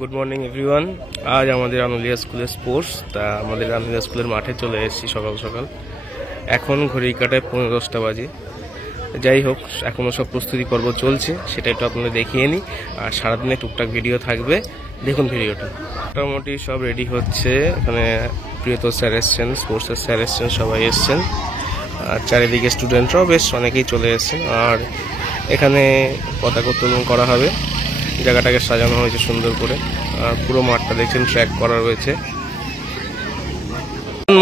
Good morning everyone. আজ আমাদের আনুলিয়া স্কুলের স্পোর্টস, তা আমাদের আনুলিয়া স্কুলের মাঠে চলে এসেছি সকাল সকাল। এখন ঘড়ির কাটায় 10:15 বাজে। যাই হোক, এখনও সব প্রস্তুতি পর্ব চলছে, সেটা একটু আপনাদের দেখিয়ে নিই। আর সারাদিনে টুকটাক ভিডিও থাকবে, দেখুন ভিডিওটা। মোটামুটি সব রেডি হচ্ছে। এখানে প্রিয়ত স্যার এসছেন, স্পোর্টসের স্যার এসছেন, সবাই এসছেন। আর চারিদিকে স্টুডেন্টরাও বেশ অনেকেই চলে এসছেন। আর এখানে পতাকা উত্তোলন করা হবে। জায়গাটাকে সাজানো হয়েছে সুন্দর করে। আর পুরো মাঠটা দেখছেন ট্র্যাক করা রয়েছে।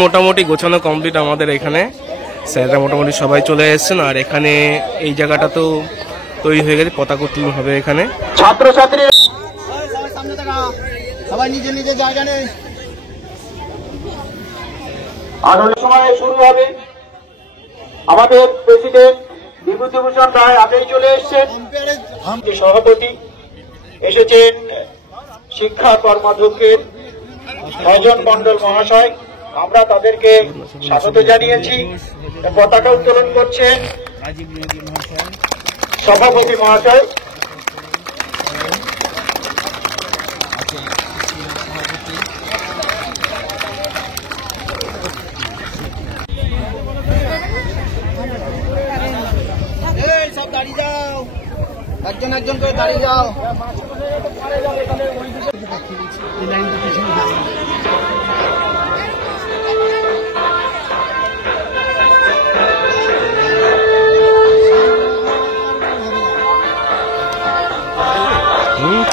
মোটামুটি গোছানো কমপ্লিট আমাদের এখানে। স্যাররা মোটামুটি সবাই চলে এসেছেন। আর এখানে এই জায়গাটা তো তৈরি হয়ে গেছে, পতাকা উত্তোলন হবে এখানে। ছাত্রছাত্রী সবাই নিজের নিজের জায়গা নেই। আন্দোলন সময় শুরু হবে। আমাদের প্রেসিডেন্ট বিভূতিভূষণ রায় আগেই চলে এসেছেন। সভাপতি এসেছেন শিক্ষা কর্মাধ্যক্ষের ভজন মন্ডল মহাশয়, আমরা তাদেরকে স্বাগত জানিয়েছি। পতাকা উত্তোলন করছেন সভাপতি মহাশয়। সব দাঁড়িয়ে যাও, একজন একজন করে দাঁড়িয়ে যাও।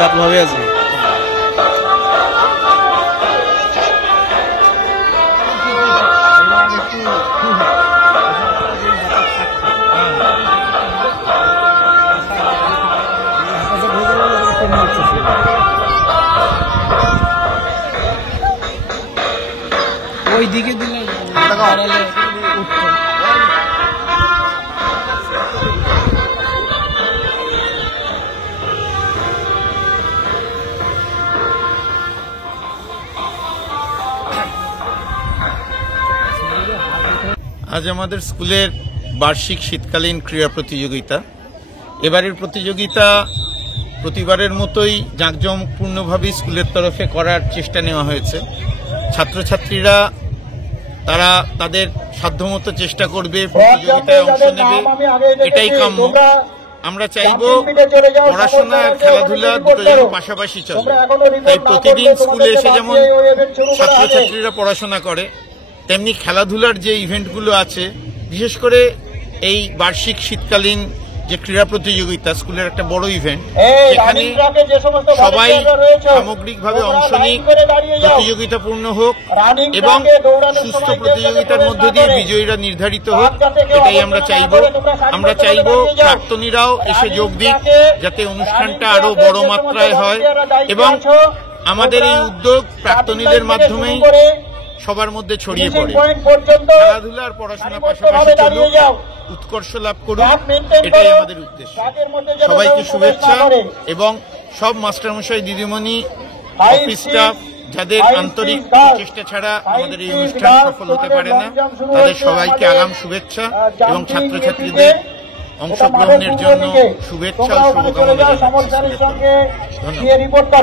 তাপ ভাবে আছে। ওই দিকে দিলে আজ আমাদের স্কুলের বার্ষিক শীতকালীন ক্রীড়া প্রতিযোগিতা। এবারের প্রতিযোগিতা প্রতিবারের মতোই জাঁকজমকপূর্ণভাবে স্কুলের তরফে করার চেষ্টা নেওয়া হয়েছে। ছাত্রছাত্রীরা তারা তাদের সাধ্যমতো চেষ্টা করবে, প্রতিযোগিতায় অংশ নেবে, এটাই কাম্য। আমরা চাইব পড়াশোনা আর খেলাধুলা দুটো যেন পাশাপাশি চলে। তাই প্রতিদিন স্কুলে এসে যেমন ছাত্রছাত্রীরা পড়াশোনা করে, তেমনি খেলাধুলার যে ইভেন্টগুলো আছে, বিশেষ করে এই বার্ষিক শীতকালীন যে ক্রীড়া প্রতিযোগিতা স্কুলের একটা বড় ইভেন্ট, সেখানে সবাই সামগ্রিকভাবে অংশ নিক, প্রতিযোগিতাপূর্ণ হোক এবং সুস্থ প্রতিযোগিতার মধ্য দিয়ে বিজয়ীরা নির্ধারিত হোক, এটাই আমরা চাইব। আমরা চাইব প্রাক্তনীরাও এসে যোগ দিক, যাতে অনুষ্ঠানটা আরো বড় মাত্রায় হয় এবং আমাদের এই উদ্যোগ প্রাক্তনীদের মাধ্যমেই সবার মধ্যে ছড়িয়ে পড়ে। খেলাধুলা আর পড়াশোনা পাশাপাশি চলুক, উৎকর্ষ লাভ করুক, এটাই আমাদের উদ্দেশ্য। সবাইকে শুভেচ্ছা এবং সব মাস্টারমশাই, দিদিমণি, অফিস স্টাফ, যাদের আন্তরিক চেষ্টা ছাড়া আমাদের এই অনুষ্ঠান সফল হতে পারে না, তাদের সবাইকে আগাম শুভেচ্ছা এবং ছাত্রছাত্রীদের অংশগ্রহণের জন্য শুভেচ্ছা ও শুভকামনা জানাচ্ছি। ধন্যবাদ।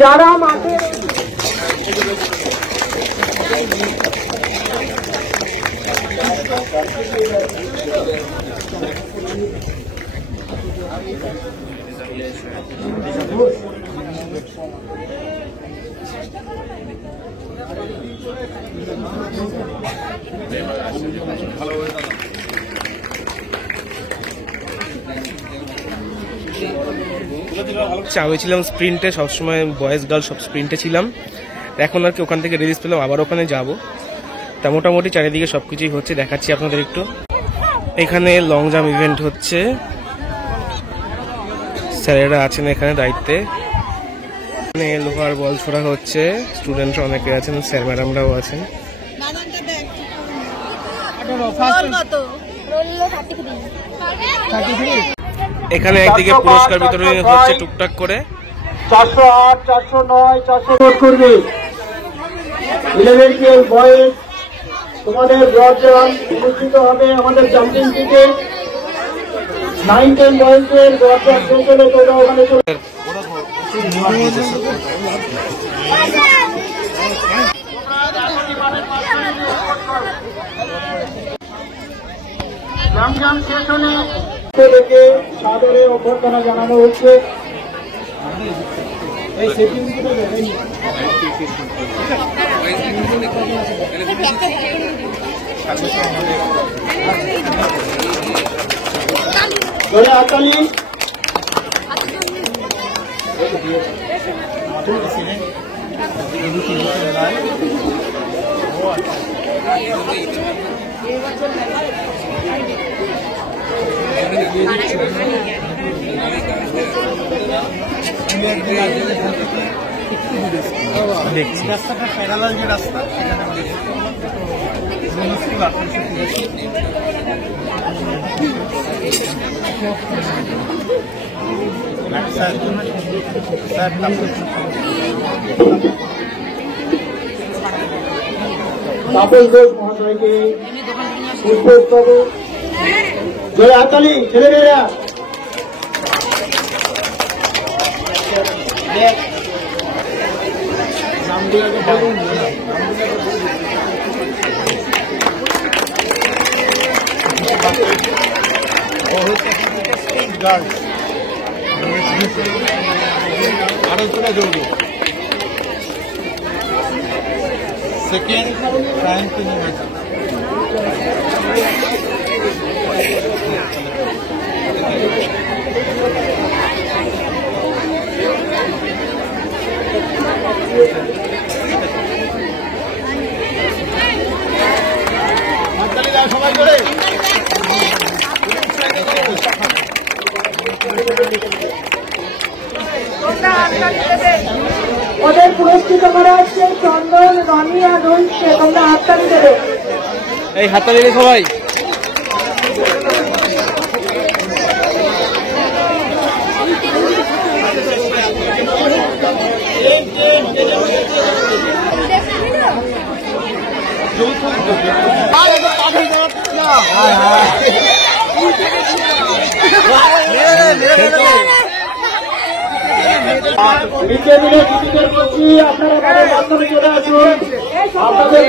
যারা মাঠে আমি ছিলাম স্প্রিন্টে, সবসময় বয়েজ গার্ল সব স্প্রিন্টে ছিলাম। এখন আর কি ওখান থেকে রিলিজ পেলাম, আবার ওখানে যাব। তা মোটামুটি চারিদিকে সবকিছুই হচ্ছে, দেখাচ্ছি আপনাদের একটু। এখানে লং জাম্প ইভেন্ট হচ্ছে, স্যারেরা আছেন এখানে দায়িত্বে। এখানে লোহার বল ছোড়া হচ্ছে, স্টুডেন্টরা অনেকে আছেন, স্যার ম্যাডামরাও আছেন। এখানে একদিকে পুরস্কার বিতরণ হচ্ছে টুকটাক করে। 408, 409, 400 করবে 11 বয়েজ তোমাদের ব্লড জাম্প অনুষ্ঠিত হবে আমাদের জাম্পিং পিচে 9-10 বয়সের ব্লড জাম্প শেষ হলে তোমরা ওখানে চলে জাম্প শেষ হলে থেকে সাদরে অভ্যর্থনা জানানো হচ্ছে। এই সেটিংগুলো দেখেন জোরে হাততালি। দেখছি রাস্তাটা প্যারালাল যে রাস্তা তাপস ঘোষ মহাশয়কে পুষ্পস্তব জয় হাততালি ছেলেমেয়েরা। আরো তোরা দৌড়ো সেকেন্ড প্রাইম সবাই করে ওদের পুরস্কৃত করা হচ্ছে চন্দন, রনি আর রোহিতকে। তোমরা হাততালি দেবে। এই হাততালি দিলে সবাই। নিচে দিলে দিদিদের বলছি আপনারা তাদের মাধ্যমে চলে আসুন। আপনাদের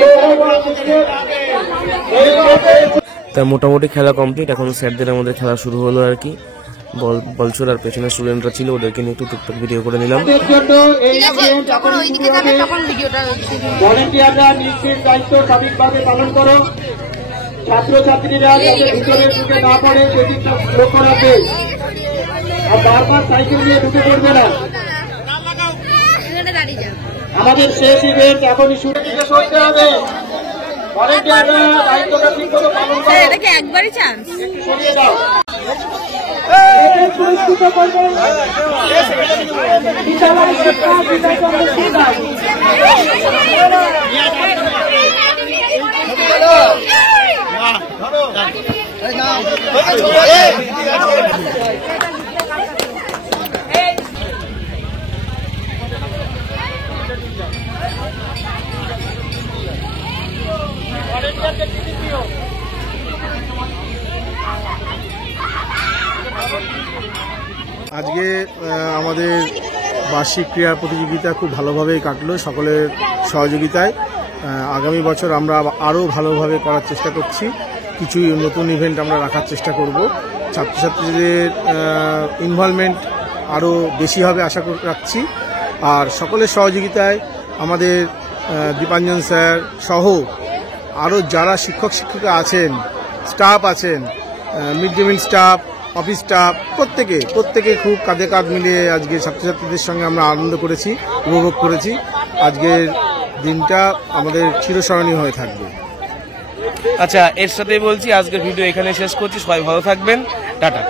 তা মোটামুটি খেলা কমপ্লিট। এখন স্যারদের আমাদের খেলা শুরু হলো আর কি। বলছুর আর পেছনে স্টুডেন্টরা ছিল, ওদেরকে নিয়ে একটু টুকটাক ভিডিও করে নিলাম। ভলেন্টিয়াররা নিজের দায়িত্ব সঠিকভাবে পালন করো। ছাত্রছাত্রীরা যাতে ভিতরে ঢুকে না পড়ে সেদিকটা লক্ষ্য রাখবে। আর বারবার সাইকেল নিয়ে ঢুকে পড়বে না। আমাদের শেষ ইভেন্ট এখনই শুরু থেকে করতে হবে। ভলেন্টিয়াররা দায়িত্বটা ঠিক মতো পালন করো। এটাকে একবারই চান্স সরিয়ে দাও। পুরস্কৃত করবেন বিদ্যালয় শিক্ষা বিদ্যাচন্দ্র সিকদার। আজকে আমাদের বার্ষিক ক্রীড়া প্রতিযোগিতা খুব ভালোভাবেই কাটলো সকলের সহযোগিতায়। আগামী বছর আমরা আরও ভালোভাবে করার চেষ্টা করছি। কিছু নতুন ইভেন্ট আমরা রাখার চেষ্টা করব। ছাত্রছাত্রীদের ইনভলভমেন্ট আরও বেশি হবে আশা রাখছি। আর সকলের সহযোগিতায় আমাদের দীপাঞ্জন স্যার সহ আরও যারা শিক্ষক শিক্ষিকা আছেন, স্টাফ আছেন, mid day meal staff, office staff, প্রত্যেকে খুব কাঁধে কাঁধ মিলিয়ে আজকে ছাত্রছাত্রীদের সঙ্গে আমরা আনন্দ করেছি, উপভোগ করেছি। আজকের দিনটা আমাদের চিরস্মরণীয় হয়ে থাকবে। আচ্ছা, এর সাথে বলছি আজকের ভিডিও এখানে শেষ করছি। সবাই ভালো থাকবেন, টাটা।